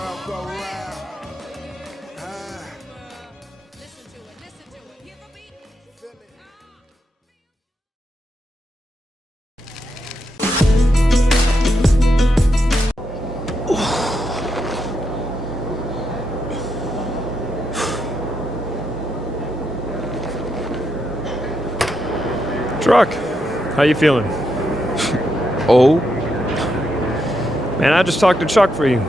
world go round. Listen to it, hear the beat. Feel it. Truck, how you feeling? Oh? Man, I just talked to Chuck for you.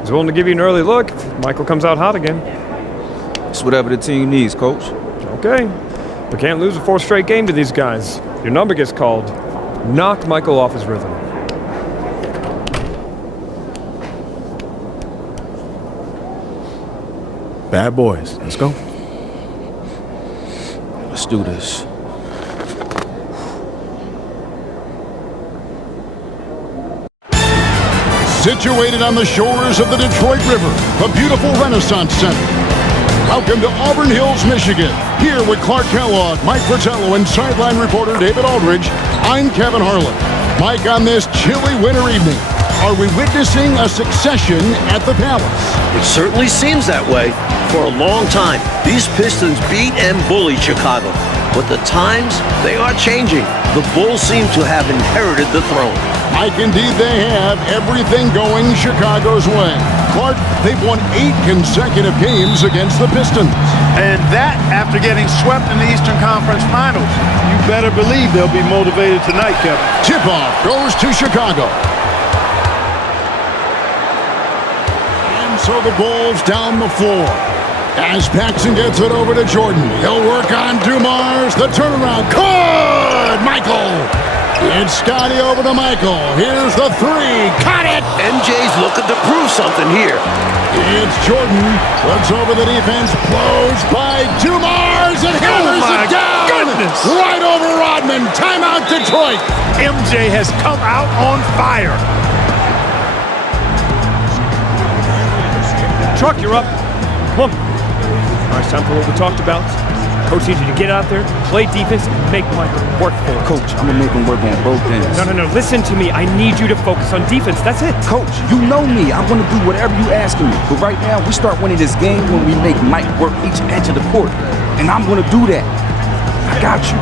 He's willing to give you an early look if Michael comes out hot again. It's whatever the team needs, coach. Okay. We can't lose a fourth straight game to these guys. Your number gets called. Knock Michael off his rhythm. Bad boys. Let's go. Let's do this. Situated on the shores of the Detroit River, the beautiful Renaissance Center. Welcome to Auburn Hills, Michigan. Here with Clark Kellogg, Mike Fratello, and sideline reporter David Aldridge, I'm Kevin Harlan. Mike, on this chilly winter evening, are we witnessing a succession at the Palace? It certainly seems that way. For a long time, these Pistons beat and bullied Chicago. But the times, they are changing. The Bulls seem to have inherited the throne. Mike, indeed they have. Everything going Chicago's way. Clark, they've won 8 consecutive games against the Pistons. And that after getting swept in the Eastern Conference Finals. You better believe they'll be motivated tonight, Kevin. Tip-off goes to Chicago. And so the Bulls down the floor. As Paxson gets it over to Jordan. He'll work on Dumars. The turnaround. Good! Michael! It's Scotty over to Michael. Here's the 3. Caught it! MJ's looking to prove something here. It's Jordan. Looks over the defense. Blows by Dumars and hammers it down! Goodness. Right over Rodman. Timeout Detroit. MJ has come out on fire. Truck, you're up. Come on. All right, it's time for what we talked about. Coach needs you to get out there, play defense, and make Michael work for it. Coach, I'm going to make him work on both ends. No. Listen to me. I need you to focus on defense. That's it. Coach, you know me. I'm going to do whatever you asking me. But right now, we start winning this game when we make Mike work each edge of the court. And I'm going to do that. I got you.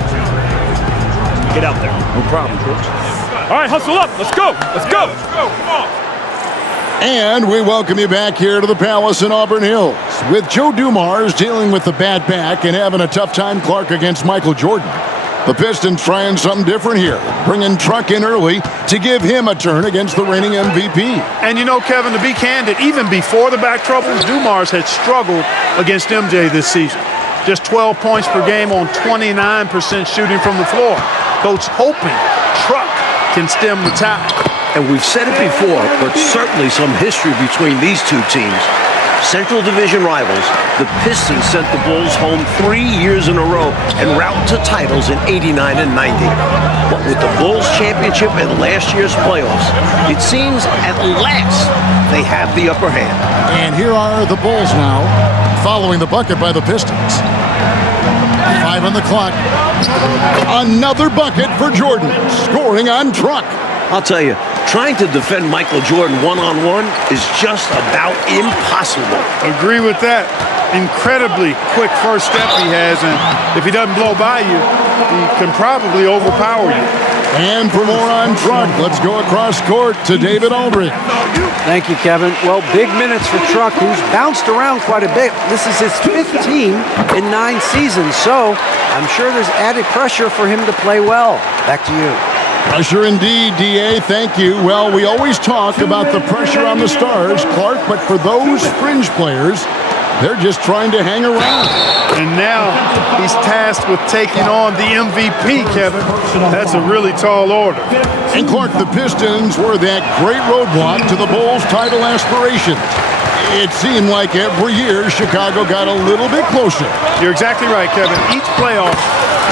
Get out there. No problem, Coach. All right, hustle up. Let's go. Let's go. Come on. And we welcome you back here to the Palace in Auburn Hills. With Joe Dumars dealing with the bad back and having a tough time, Clark, against Michael Jordan. The Pistons trying something different here, bringing Truck in early to give him a turn against the reigning MVP. And you know, Kevin, to be candid, even before the back troubles, Dumars had struggled against MJ this season. Just 12 points per game on 29% shooting from the floor. Coach hoping Truck can stem the tide. And we've said it before, but certainly some history between these two teams. Central Division rivals, the Pistons sent the Bulls home 3 years in a row en route to titles in '89 and '90. But with the Bulls championship and last year's playoffs, it seems at last they have the upper hand. And here are the Bulls now, following the bucket by the Pistons. 5 on the clock. Another bucket for Jordan, scoring on Truck. I'll tell you, trying to defend Michael Jordan one-on-one is just about impossible. Agree with that. Incredibly quick first step he has, and if he doesn't blow by you, he can probably overpower you. And for more on Truck, let's go across court to David Aldridge. Thank you, Kevin. Well, big minutes for Truck, who's bounced around quite a bit. This is his 5th team in 9 seasons, so I'm sure there's added pressure for him to play well. Back to you. Pressure indeed, D.A. Thank you. Well, we always talk about the pressure on the stars, Clark, but for those fringe players, they're just trying to hang around. And now he's tasked with taking on the MVP, Kevin. That's a really tall order. And Clark, the Pistons were that great roadblock to the Bulls' title aspirations. It seemed like every year Chicago got a little bit closer. You're exactly right, Kevin. Each playoff,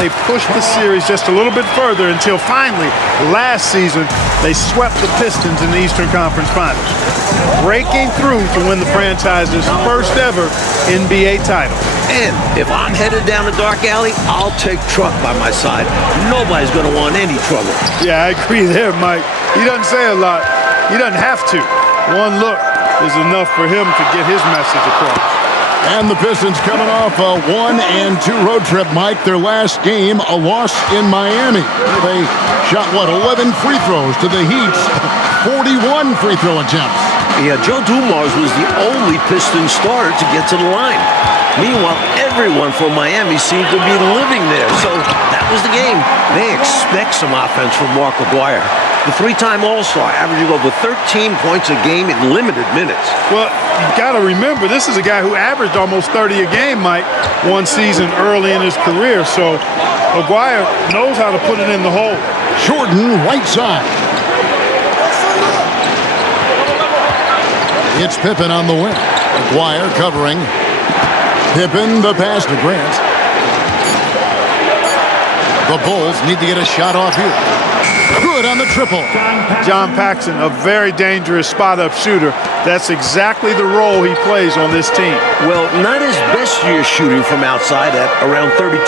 they pushed the series just a little bit further until finally, last season, they swept the Pistons in the Eastern Conference Finals, breaking through to win the franchise's first ever NBA title. And if I'm headed down a dark alley, I'll take Truck by my side. Nobody's going to want any trouble. Yeah, I agree there, Mike. He doesn't say a lot. He doesn't have to. One look is enough for him to get his message across. And the Pistons coming off a 1-2 road trip, Mike. Their last game, a loss in Miami. They shot, 11 free throws to the Heat's 41 free throw attempts. Yeah, Joe Dumars was the only Pistons starter to get to the line. Meanwhile, everyone from Miami seemed to be living there. So that was the game. They expect some offense from Mark Aguirre. The three-time All-Star, averaging over 13 points a game in limited minutes. Well, you got to remember, this is a guy who averaged almost 30 a game, Mike, one season early in his career. So Aguirre knows how to put it in the hole. Jordan, right side. It's Pippen on the wing. Aguirre covering. Pippen, the pass to Grant. The Bulls need to get a shot off here. Good on the triple. John Paxson, a very dangerous spot-up shooter. That's exactly the role he plays on this team. Well, not his best year shooting from outside at around 32%.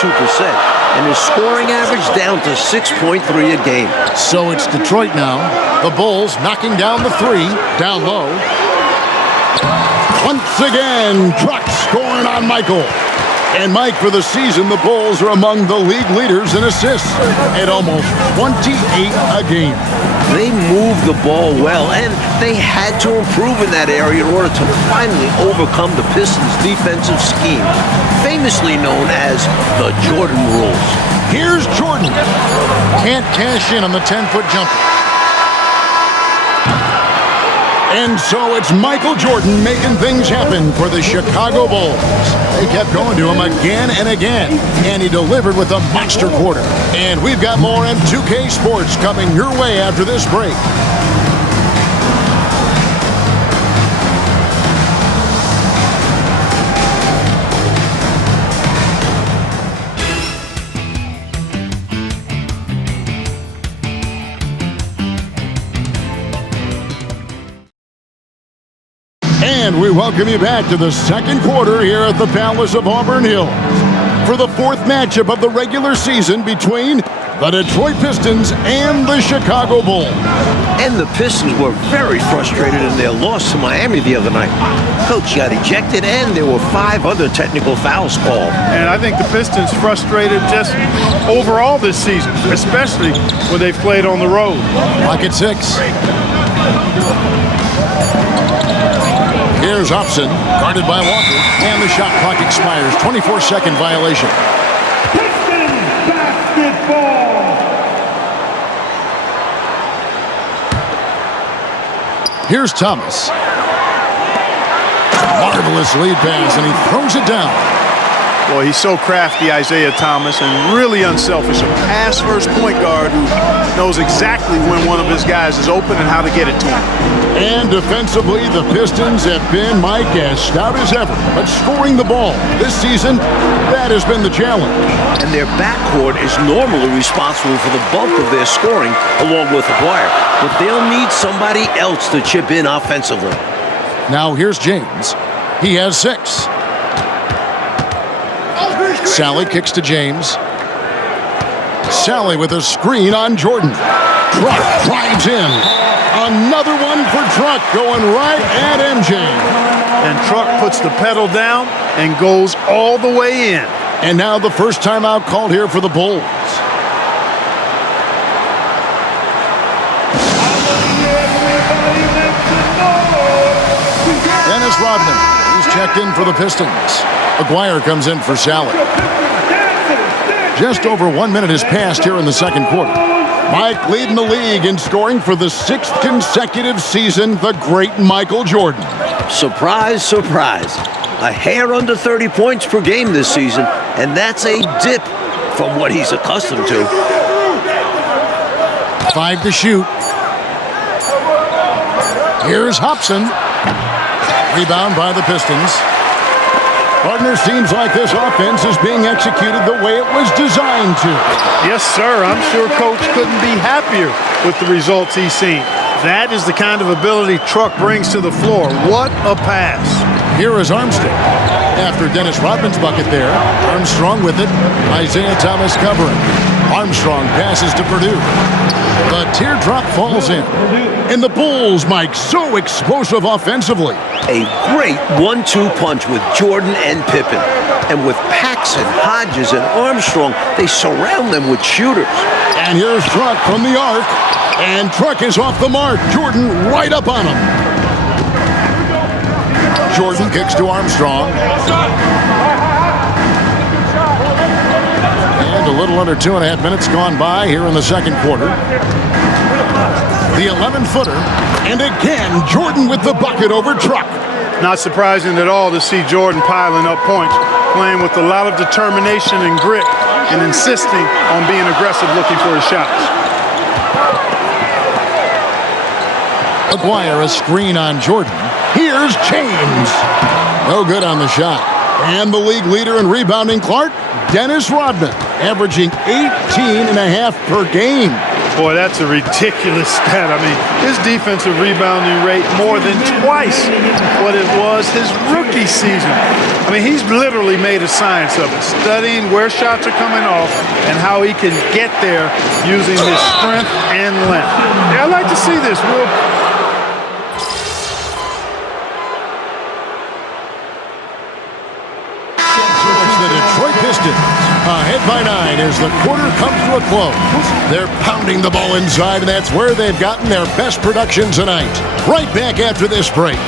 And his scoring average down to 6.3 a game. So it's Detroit now. The Bulls knocking down the three. Down low. Once again, Truck scoring on Michael. And Mike, for the season, the Bulls are among the league leaders in assists at almost 28 a game. They move the ball well, and they had to improve in that area in order to finally overcome the Pistons' defensive scheme, famously known as the Jordan rules. Here's Jordan. Can't cash in on the 10-foot jumper. And so it's Michael Jordan making things happen for the Chicago Bulls. They kept going to him again and again, and he delivered with a monster quarter. And we've got more M2K Sports coming your way after this break. And we welcome you back to the second quarter here at the Palace of Auburn Hills for the fourth matchup of the regular season between the Detroit Pistons and the Chicago Bulls. And the Pistons were very frustrated in their loss to Miami the other night. Coach got ejected, and there were 5 other technical fouls called. And I think the Pistons frustrated just overall this season, especially when they've played on the road. Clock at 6. Here's Upson, guarded by Walker, and the shot clock expires. 24-second violation. Pistons basketball. Here's Thomas. Marvelous lead pass, and he throws it down. Boy, he's so crafty, Isaiah Thomas, and really unselfish. A pass-first point guard who knows exactly when one of his guys is open and how to get it to him. And defensively, the Pistons have been, Mike, as stout as ever. But scoring the ball this season, that has been the challenge. And their backcourt is normally responsible for the bulk of their scoring, along with Aguirre. But they'll need somebody else to chip in offensively. Now here's James. He has 6. Sally kicks to James. Sally with a screen on Jordan. Truck drives in. Another one for Truck, going right at MJ. And Truck puts the pedal down and goes all the way in. And now the first timeout called here for the Bulls. Dennis Rodman, he's checked in for the Pistons. Aguirre comes in for Sally. Just over 1 minute has passed here in the second quarter. Mike leading the league in scoring for the 6th consecutive season, the great Michael Jordan. Surprise, surprise. A hair under 30 points per game this season, and that's a dip from what he's accustomed to. 5 to shoot. Here's Hobson. Rebound by the Pistons. Partner, seems like this offense is being executed the way it was designed to. Yes, sir. I'm sure Coach couldn't be happier with the results he's seen. That is the kind of ability Truck brings to the floor. What a pass. Here is Armstead. After Dennis Rodman's bucket there, Armstrong with it. Isaiah Thomas covering. Armstrong passes to Purdue. The teardrop falls in. And the Bulls, Mike, so explosive offensively. A great 1-2 punch with Jordan and Pippen. And with Paxson, Hodges, and Armstrong, they surround them with shooters. And here's Truck from the arc. And Truck is off the mark. Jordan right up on him. Jordan kicks to Armstrong. And a little under 2.5 minutes gone by here in the second quarter. The 11-footer. And again, Jordan with the bucket over Truck. Not surprising at all to see Jordan piling up points, playing with a lot of determination and grit and insisting on being aggressive looking for his shots. McGuire, a screen on Jordan. Here's James. No good on the shot. And the league leader in rebounding, Clark, Dennis Rodman, averaging 18.5 per game. Boy, that's a ridiculous stat. I mean, his defensive rebounding rate more than twice what it was his rookie season. I mean, he's literally made a science of it, studying where shots are coming off and how he can get there using his strength and length. Yeah, I'd like to see this, Will. The Detroit Pistons ahead by 9 as the quarter comes to a close. They're pounding the ball inside, and that's where they've gotten their best production tonight. Right back after this break.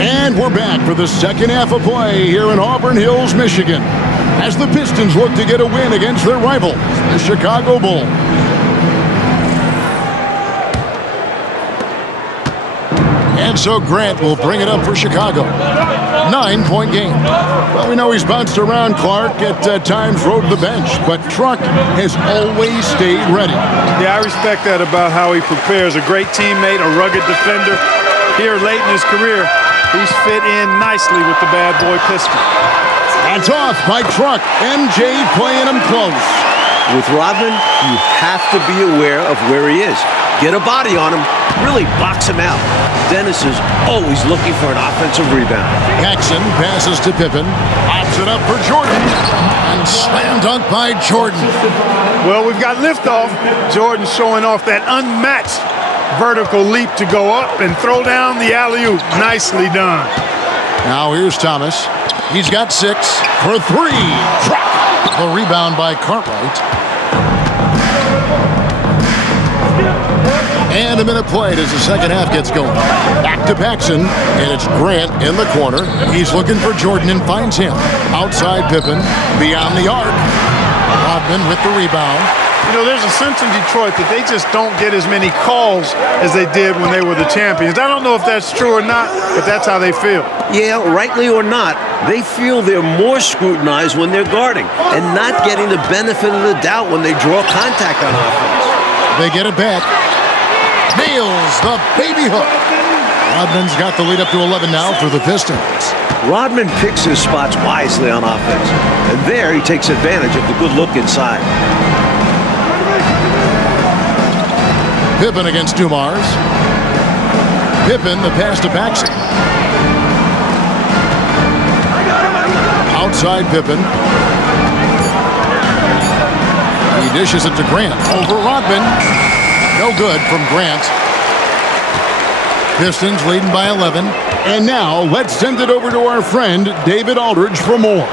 And we're back for the second half of play here in Auburn Hills, Michigan, as the Pistons look to get a win against their rivals, the Chicago Bulls. And so Grant will bring it up for Chicago. 9-point game. Well, we know he's bounced around, Clark, at times rode the bench, but Truck has always stayed ready. Yeah, I respect that about how he prepares. A great teammate, a rugged defender. Here late in his career, he's fit in nicely with the bad boy Pistons. That's off by Truck. MJ playing him close. With Rodman, you have to be aware of where he is. Get a body on him, really box him out. Dennis is always looking for an offensive rebound. Paxson passes to Pippen, pops it up for Jordan, and slam dunk by Jordan. Well, we've got liftoff. Jordan showing off that unmatched vertical leap to go up and throw down the alley-oop. Nicely done. Now here's Thomas. He's got 6 for 3. Truck. The rebound by Cartwright. And a minute played as the second half gets going. Back to Paxson, and it's Grant in the corner. He's looking for Jordan and finds him. Outside Pippen, beyond the arc. Rodman with the rebound. You know, there's a sense in Detroit that they just don't get as many calls as they did when they were the champions. I don't know if that's true or not, but that's how they feel. Yeah, rightly or not, they feel they're more scrutinized when they're guarding and not getting the benefit of the doubt when they draw contact on offense. They get it back. Nails the baby hook. Rodman's got the lead up to 11 now for the Pistons. Rodman picks his spots wisely on offense, and there he takes advantage of the good look inside. Pippen against Dumars. Pippen, the pass to Paxson. Outside Pippen. He dishes it to Grant. Over Rodman. No good from Grant. Pistons leading by 11. And now let's send it over to our friend David Aldridge for more.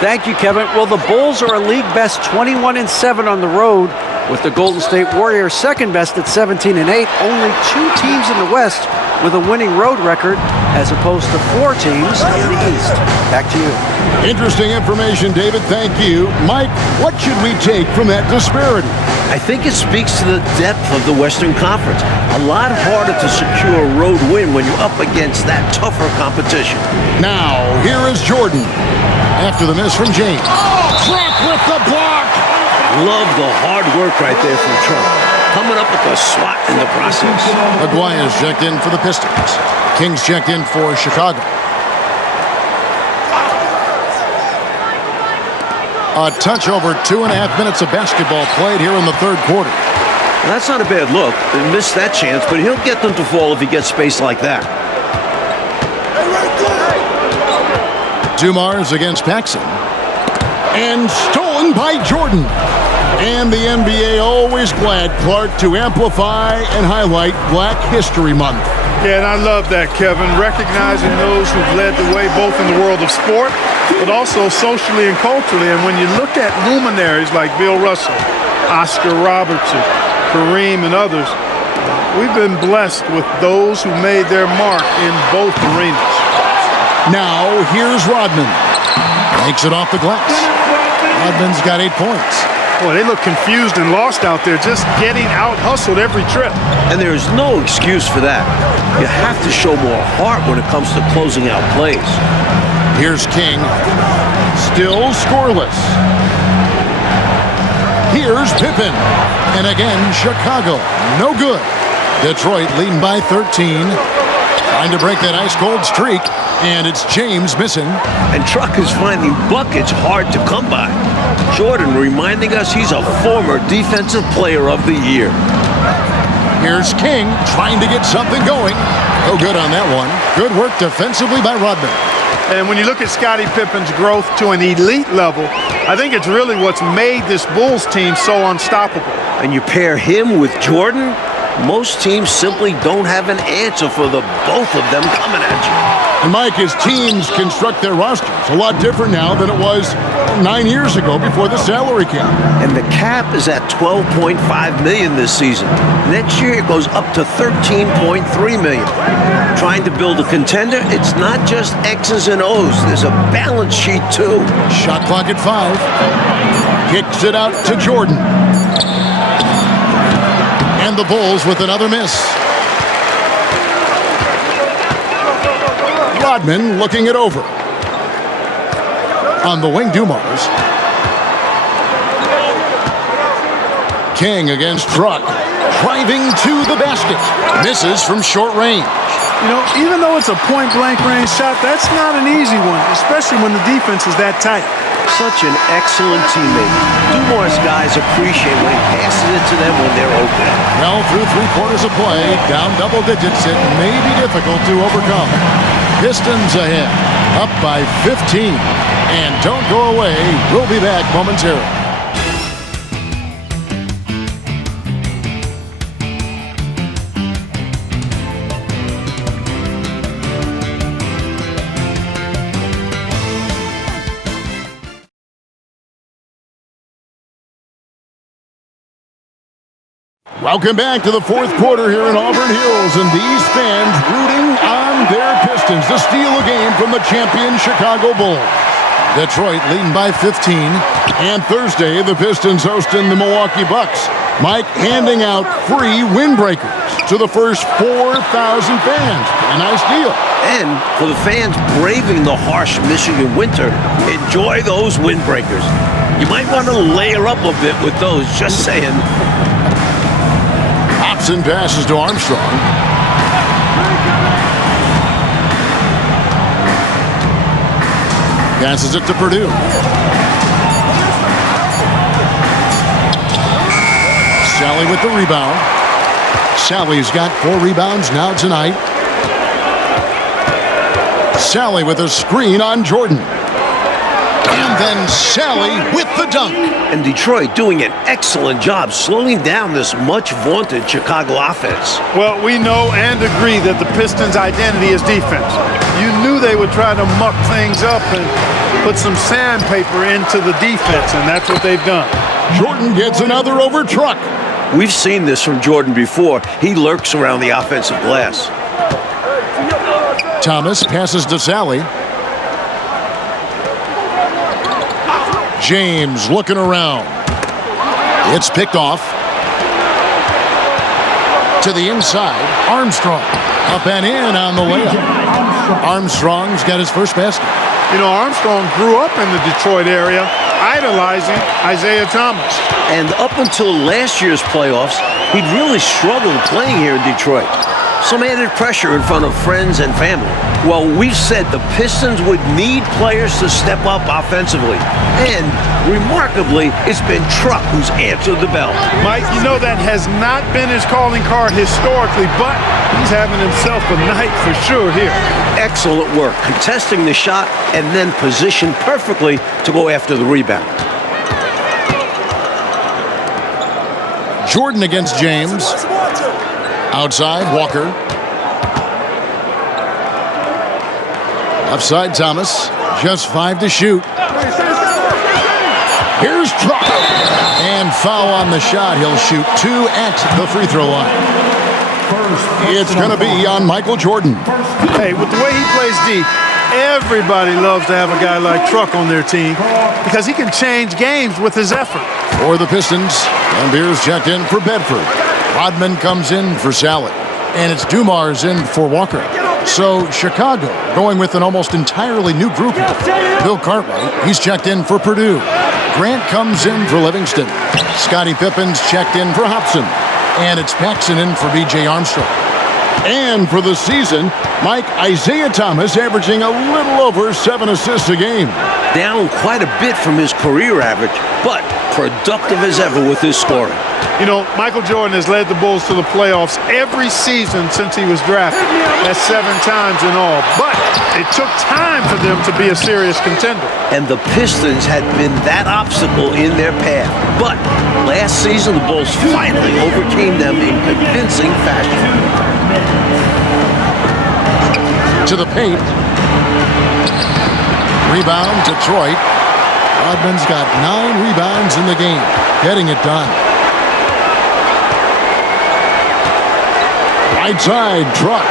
Thank you, Kevin. Well, the Bulls are a league best 21-7 on the road, with the Golden State Warriors second best at 17-8. Only 2 teams in the West with a winning road record, as opposed to 4 teams in the East. Back to you. Interesting information, David. Thank you. Mike, what should we take from that disparity? I think it speaks to the depth of the Western Conference. A lot harder to secure a road win when you're up against that tougher competition. Now, here is Jordan. After the miss from James. Oh, Truck with the block! Love the hard work right there from Trump. Coming up with a swat in the process. McGuire's checked in for the Pistons. Kings checked in for Chicago. A touch over 2.5 minutes of basketball played here in the third quarter. Well, that's not a bad look. He missed that chance, but he'll get them to fall if he gets space like that. Dumars against Paxson. And stolen by Jordan. And the NBA always glad, Clark, to amplify and highlight Black History Month. Yeah, and I love that, Kevin, recognizing those who've led the way both in the world of sport, but also socially and culturally. And when you look at luminaries like Bill Russell, Oscar Robertson, Kareem, and others, we've been blessed with those who made their mark in both arenas. Now, here's Rodman. Makes it off the glass. Rodman's got 8 points. Boy, they look confused and lost out there, just getting out-hustled every trip. And there's no excuse for that. You have to show more heart when it comes to closing out plays. Here's King. Still scoreless. Here's Pippen. And again, Chicago. No good. Detroit leading by 13. Trying to break that ice-cold streak. And it's James missing. And Truck is finding buckets hard to come by. Jordan reminding us he's a former Defensive Player of the Year. Here's King trying to get something going. No good on that one. Good work defensively by Rodman. And when you look at Scottie Pippen's growth to an elite level, I think it's really what's made this Bulls team so unstoppable. And you pair him with Jordan, most teams simply don't have an answer for the both of them coming at you. And Mike, as teams construct their rosters, a lot different now than it was 9 years ago before the salary cap. And the cap is at $12.5 million this season. Next year it goes up to $13.3 million. Trying to build a contender, it's not just X's and O's. There's a balance sheet too. Shot clock at 5. Kicks it out to Jordan. And the Bulls with another miss. Rodman looking it over. On the wing, Dumars. King against Truck. Driving to the basket. Misses from short range. You know, even though it's a point-blank range shot, that's not an easy one, especially when the defense is that tight. Such an excellent teammate. Dumars guys appreciate when he passes it to them when they're open. Well, through 3 quarters of play, down double digits, it may be difficult to overcome. Pistons ahead, up by 15. And don't go away, we'll be back momentarily. Welcome back to the fourth quarter here in Auburn Hills, and these fans rooting on their Pistons to steal a game from the champion Chicago Bulls. Detroit leading by 15, and Thursday the Pistons hosting the Milwaukee Bucks. Mike handing out free windbreakers to the first 4,000 fans. A nice deal. And for the fans braving the harsh Michigan winter, enjoy those windbreakers. You might want to layer up a bit with those, just saying. Hobson passes to Armstrong. Passes it to Purdue. Sally with the rebound. Sally's got 4 rebounds now tonight. Sally with a screen on Jordan. And then Sally with the dunk. And Detroit doing an excellent job slowing down this much-vaunted Chicago offense. Well, we know and agree that the Pistons' identity is defense. You knew they would try to muck things up and put some sandpaper into the defense, and that's what they've done. Jordan gets another over Truck. We've seen this from Jordan before. He lurks around the offensive glass. Thomas passes to Sally. James looking around. It's picked off. To the inside, Armstrong. Up and in on the layup. Armstrong's got his first basket. You know, Armstrong grew up in the Detroit area, idolizing Isaiah Thomas. And up until last year's playoffs, he'd really struggled playing here in Detroit. some added pressure in front of friends and family. Well, we've said the Pistons would need players to step up offensively. And, remarkably, it's been Truck who's answered the bell. Mike, you know that has not been his calling card historically, but he's having himself a night for sure here. Excellent work, contesting the shot and then positioned perfectly to go after the rebound. Jordan against James. Outside, Walker. Left side, Thomas. Just 5 to shoot. Here's Truck. And foul on the shot. He'll shoot 2 at the free throw line. It's going to be on Michael Jordan. Hey, with the way he plays D, everybody loves to have a guy like Truck on their team because he can change games with his effort. For the Pistons, Lambeer's checked in for Bedford. Rodman comes in for Salad. And it's Dumars in for Walker. So Chicago going with an almost entirely new group. Bill Cartwright, he's checked in for Purdue. Grant comes in for Livingston. Scottie Pippen's checked in for Hobson. And it's Paxson in for B.J. Armstrong. And for the season, Mike, Isaiah Thomas averaging a little over 7 assists a game. Down quite a bit from his career average, but productive as ever with his scoring. You know, Michael Jordan has led the Bulls to the playoffs every season since he was drafted. That's 7 times in all. But it took time for them to be a serious contender. And the Pistons had been that obstacle in their path. But last season, the Bulls finally overcame them in convincing fashion. To the paint. Rebound, Detroit. Rodman's got 9 rebounds in the game. Getting it done. Right side, Truck.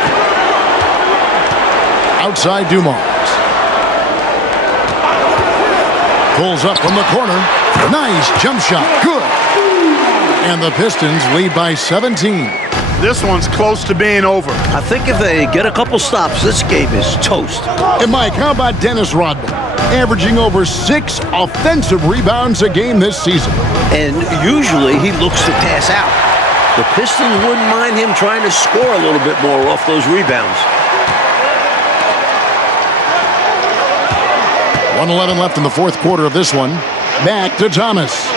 Outside, Dumars. Pulls up from the corner. Nice jump shot. Good. And the Pistons lead by 17. This one's close to being over. I think if they get a couple stops, this game is toast. And Mike, how about Dennis Rodman? Averaging over 6 offensive rebounds a game this season. And usually he looks to pass out. The Pistons wouldn't mind him trying to score a little bit more off those rebounds. 1:11 left in the fourth quarter of this one. Back to Thomas.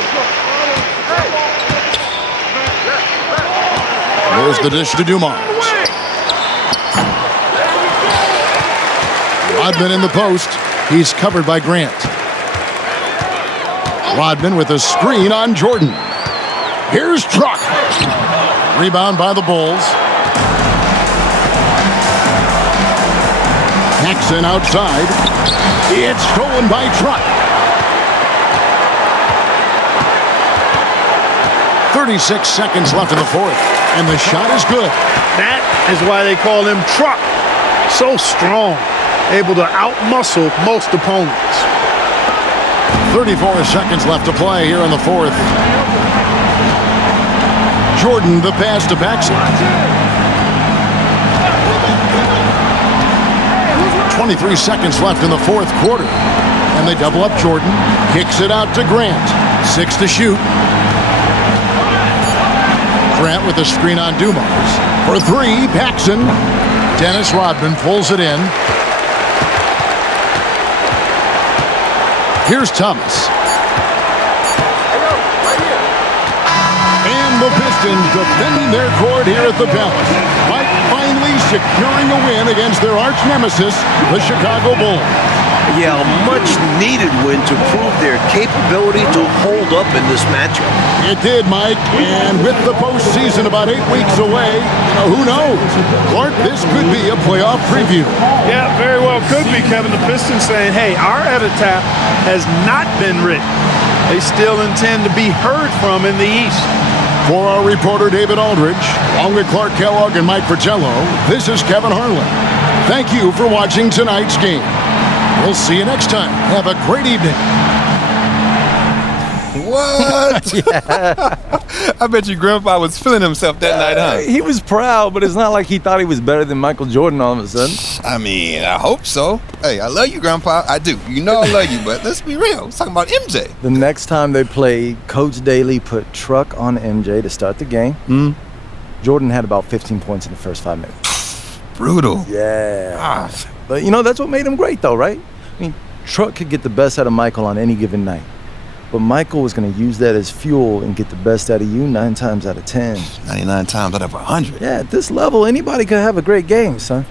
There's the dish to Dumars. Rodman in the post. He's covered by Grant. Rodman with a screen on Jordan. Here's Truck. Rebound by the Bulls. Paxson outside. It's stolen by Truck. 36 seconds left in the fourth. And the shot is good. That is why they call him Truck. So strong. Able to outmuscle most opponents. 34 seconds left to play here in the fourth. Jordan, the pass to Paxson. 23 seconds left in the fourth quarter. And they double up Jordan. Kicks it out to Grant. 6 to shoot. Grant with a screen on Dumars. For 3, Paxson. Dennis Rodman pulls it in. Here's Thomas. And the Pistons defending their court here at the Palace. Mike finally securing a win against their arch nemesis, the Chicago Bulls. Yeah, a much-needed win to prove their capability to hold up in this matchup. It did, Mike, and with the postseason about 8 weeks away, who knows? Clark, this could be a playoff preview. Yeah, very well could be, Kevin. The Pistons saying, hey, our epitaph has not been written. They still intend to be heard from in the East. For our reporter, David Aldridge, along with Clark Kellogg and Mike Fratello, this is Kevin Harlan. Thank you for watching tonight's game. We'll see you next time. Have a great evening. What? I bet you Grandpa was feeling himself that night, huh? He was proud, but it's not like he thought he was better than Michael Jordan all of a sudden. I mean, I hope so. Hey, I love you, Grandpa. I do. You know I love you, but let's be real. Let's talk about MJ. The next time they played, Coach Daly put Truck on MJ to start the game. Jordan had about 15 points in the first 5 minutes. Brutal. Yeah. Ah. But, that's what made him great, though, right? I mean, Truck could get the best out of Michael on any given night. But Michael was going to use that as fuel and get the best out of you 9 times out of 10. 99 times out of 100. Yeah, at this level, anybody could have a great game, son.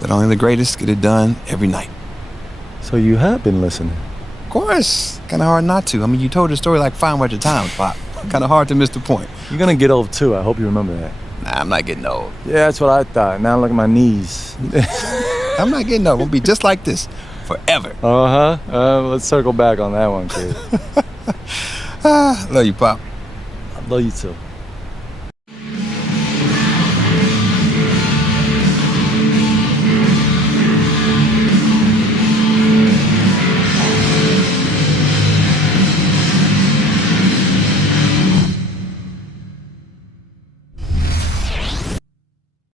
But only the greatest get it done every night. So you have been listening. Of course. Kind of hard not to. I mean, you told the story like 500 times, Pop. Kind of hard to miss the point. You're going to get old, too. I hope you remember that. Nah, I'm not getting old. Yeah, that's what I thought. Now look at my knees. I'm not getting old. We'll be just like this forever. Let's circle back on that one, kid. Love you, Pop. I love you, too.